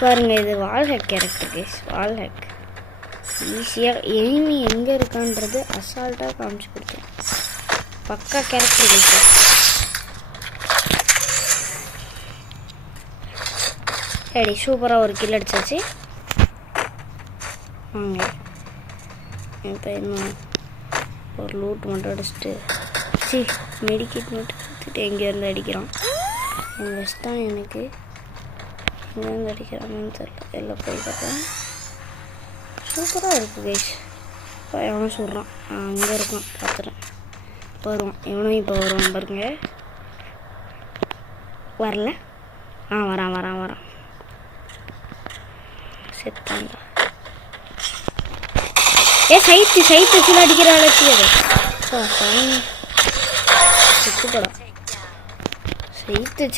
பாருங்க, இது வால் hack character guys. வால் hack ஈஸியாக எனிமி எங்கே இருக்கான்றது அசால்ட்டாக காமிச்சு கொடுத்தேன். பக்கா கேரக்டர் கைஸ். சரி, சூப்பராக ஒரு கில் அடிச்சாச்சு. வாங்க இப்போ இன்னும் ஒரு லூட் மட்டும் அடிச்சுட்டு மெடிக்கெட் மட்டும் எடுத்துட்டு எங்கேருந்து அடிக்கிறான். என் வெஸ்ட் தான் எனக்கு எங்கேருந்து அடிக்கிறான்னு தெரியல. எல்லாம் போய் பார்த்தேன். சூப்பராக இருக்குது கைஸ். இப்போ எவனும் சொல்கிறான், அங்கே இருக்கான், பார்த்துறேன். வருவான், இவனும் இப்போ வருவான் பாருங்க. வரல, வரான் செத்தாண்டா. சைத்து வச்சு அடிக்கிற அழைச்சி அது செத்து படம். சைத்து